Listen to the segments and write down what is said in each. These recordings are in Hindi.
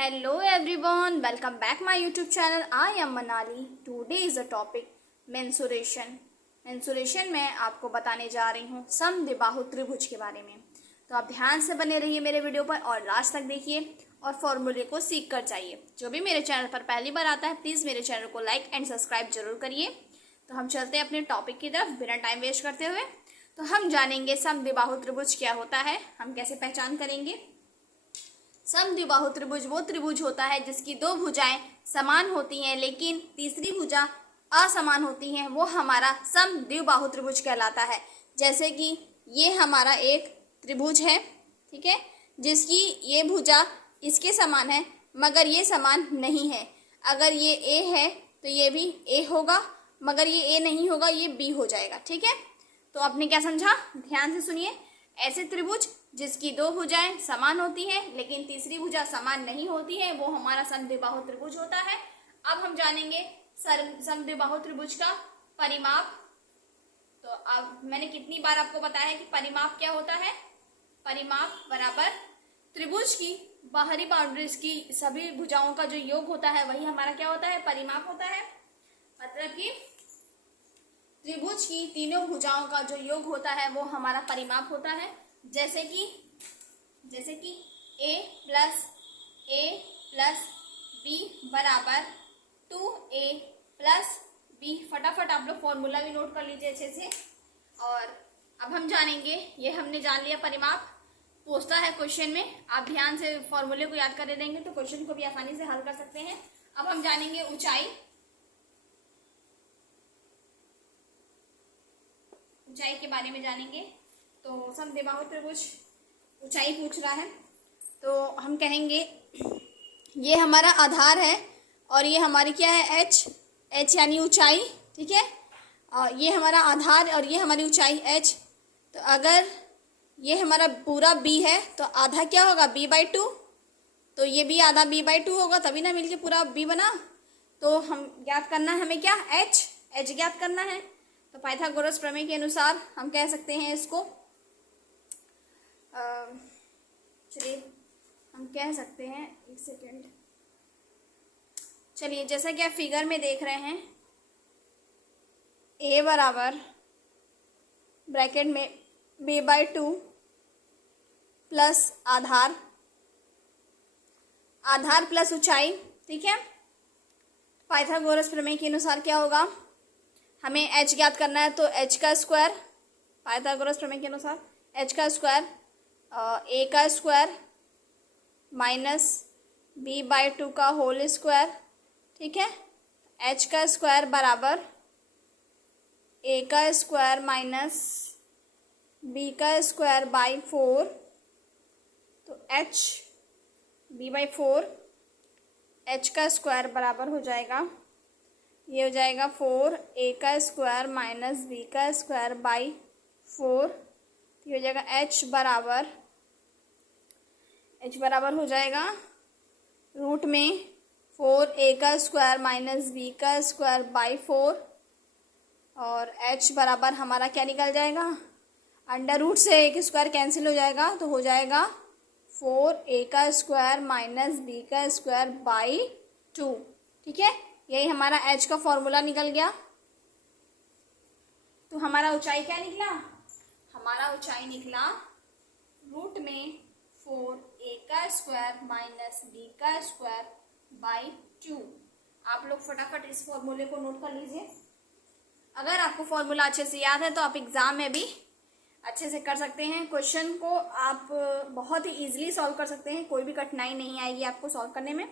Hello everyone, welcome back my YouTube channel. I am Manali. Today is the topic mensuration. mensuration में आपको बताने जा रही हूँ समद्विबाहु त्रिभुज के बारे में। तो आप ध्यान से बने रहिए मेरे वीडियो पर और लास्ट तक देखिए और फॉर्मूले को सीख कर जाइए। जो भी मेरे चैनल पर पहली बार आता है प्लीज़ मेरे चैनल को लाइक एंड सब्सक्राइब जरूर करिए। तो हम चलते हैं अपने टॉपिक की तरफ बिना टाइम वेस्ट करते हुए। तो हम जानेंगे समद्विबाहु त्रिभुज क्या होता है, हम कैसे पहचान करेंगे। समद्विबाहु त्रिभुज वो त्रिभुज होता है जिसकी दो भुजाएं समान होती हैं लेकिन तीसरी भुजा असमान होती हैं, वो हमारा समद्विबाहु त्रिभुज कहलाता है। जैसे कि ये हमारा एक त्रिभुज है, ठीक है, जिसकी ये भुजा इसके समान है मगर ये समान नहीं है। अगर ये ए है तो ये भी ए होगा, मगर ये ए नहीं होगा, ये बी हो जाएगा। ठीक है, तो आपने क्या समझा, ध्यान से सुनिए। ऐसे त्रिभुज जिसकी दो भुजाएं समान होती हैं लेकिन तीसरी भुजा समान नहीं होती है, वो हमारा समद्विबाहु त्रिभुज होता है। अब हम जानेंगे समद्विबाहु त्रिभुज का परिमाप। तो अब मैंने कितनी बार आपको बताया है कि परिमाप क्या होता है। परिमाप बराबर त्रिभुज की बाहरी बाउंड्रीज की सभी भुजाओं का जो योग होता है वही हमारा क्या होता है, परिमाप होता है। मतलब कि त्रिभुज की तीनों भुजाओं का जो योग होता है वो हमारा परिमाप होता है। जैसे कि a प्लस बी बराबर 2a प्लस बी। फटाफट आप लोग फॉर्मूला भी नोट कर लीजिए अच्छे से। और अब हम जानेंगे, ये हमने जान लिया परिमाप। पूछता है क्वेश्चन में, आप ध्यान से फॉर्मूले को याद कर लेंगे तो क्वेश्चन को भी आसानी से हल कर सकते हैं। अब हम जानेंगे ऊंचाई के बारे में जानेंगे। तो समद्विबाहु त्रिभुज ऊंचाई पूछ रहा है तो हम कहेंगे ये हमारा आधार है और ये हमारी क्या है, एच यानी ऊंचाई। ठीक है, और ये हमारा आधार और ये हमारी ऊंचाई एच। तो अगर ये हमारा पूरा बी है तो आधा क्या होगा, b/2। तो ये भी आधा b/2 होगा, तभी ना मिलके पूरा b बना। तो हम ज्ञात करना है हमें क्या, एच ज्ञात करना है। तो पाइथागोरस प्रमेय के अनुसार हम कह सकते हैं इसको, चलिए हम कह सकते हैं, एक सेकेंड, चलिए जैसा कि आप फिगर में देख रहे हैं, a बराबर ब्रैकेट में b/2 प्लस आधार प्लस ऊंचाई। ठीक है, पाइथागोरस प्रमेय के अनुसार क्या होगा, हमें h ज्ञात करना है तो h का स्क्वायर, पाइथागोरस प्रमेय के अनुसार h का स्क्वायर a का स्क्वायर माइनस b/2 का होल स्क्वायर। ठीक है, h का स्क्वायर बराबर a का स्क्वायर माइनस b का स्क्वायर बाई 4। तो h b/4 h का स्क्वायर बराबर हो जाएगा, ये हो जाएगा 4a का स्क्वायर माइनस b का स्क्वायर बाई 4। ये हो जाएगा h बराबर हो जाएगा रूट में 4a का स्क्वायर माइनस b का स्क्वायर बाई 4। और h बराबर हमारा क्या निकल जाएगा, अंडर रूट से एक स्क्वायर कैंसिल हो जाएगा तो हो जाएगा 4a का स्क्वायर माइनस b का स्क्वायर बाई 2। ठीक है, यही हमारा h का फॉर्मूला निकल गया। तो हमारा ऊंचाई क्या निकला, हमारा ऊंचाई निकला रूट में 4a का स्क्वायर माइनस b का स्क्वायर बाई 2। आप लोग फटाफट इस फॉर्मूले को नोट कर लीजिए। अगर आपको फॉर्मूला अच्छे से याद है तो आप एग्जाम में भी अच्छे से कर सकते हैं। क्वेश्चन को आप बहुत ही इजीली सॉल्व कर सकते हैं, कोई भी कठिनाई नहीं आएगी आपको सॉल्व करने में।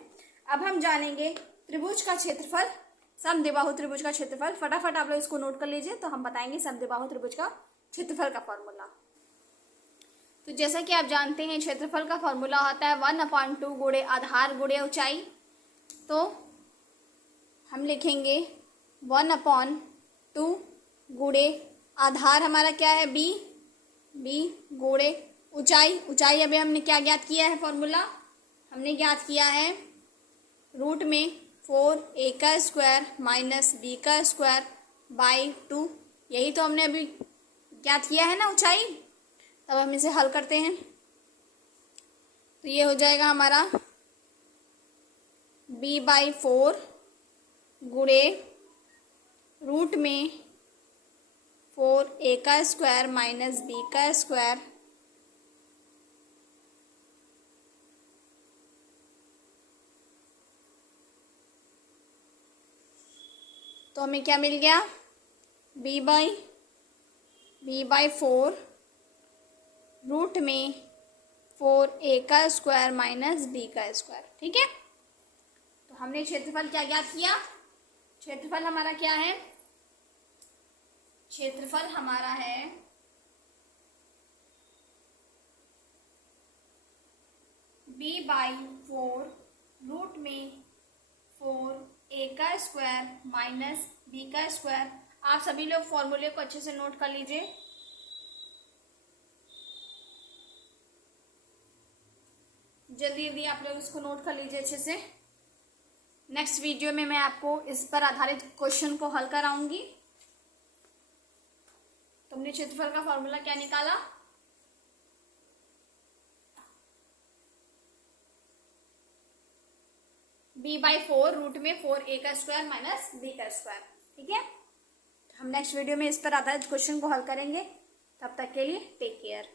अब हम जानेंगे त्रिभुज का क्षेत्रफल, समद्विबाहु त्रिभुज का क्षेत्रफल। फटाफट आप लोग इसको नोट कर लीजिए तो हम बताएंगे समद्विबाहु त्रिभुज का क्षेत्रफल का फॉर्मूला। तो जैसा कि आप जानते हैं क्षेत्रफल का फॉर्मूला होता है 1/2 गुणे आधार गुणे ऊंचाई। तो हम लिखेंगे 1/2 गुणे आधार हमारा क्या है, b गुणे ऊंचाई अभी हमने क्या ज्ञात किया है, फॉर्मूला हमने ज्ञात किया है रूट में 4a का स्क्वायर माइनस b का स्क्वायर बाई 2। यही तो हमने अभी ज्ञात किया है ना ऊंचाई। तब हम इसे हल करते हैं तो ये हो जाएगा हमारा b/4 गुणे रूट में 4a का स्क्वायर माइनस b का स्क्वायर तो हमें क्या मिल गया, b/4 रूट में 4a का स्क्वायर माइनस b का स्क्वायर। ठीक है, तो हमने क्षेत्रफल क्या ज्ञात किया, क्षेत्रफल हमारा क्या है, क्षेत्रफल हमारा है b/4 रूट में 4a का स्क्वायर माइनस b का स्क्वायर। आप सभी लोग फॉर्मूले को अच्छे से नोट कर लीजिए। जल्दी जल्दी आप लोग इसको नोट कर लीजिए अच्छे से। नेक्स्ट वीडियो में मैं आपको इस पर आधारित क्वेश्चन को हल कराऊंगी। तुमने क्षेत्रफल का फॉर्मूला क्या निकाला, b/4 रूट में 4a का स्क्वायर माइनस b का स्क्वायर। ठीक है, हम नेक्स्ट वीडियो में इस पर आधारित क्वेश्चन को हल करेंगे। तब तक के लिए टेक केयर।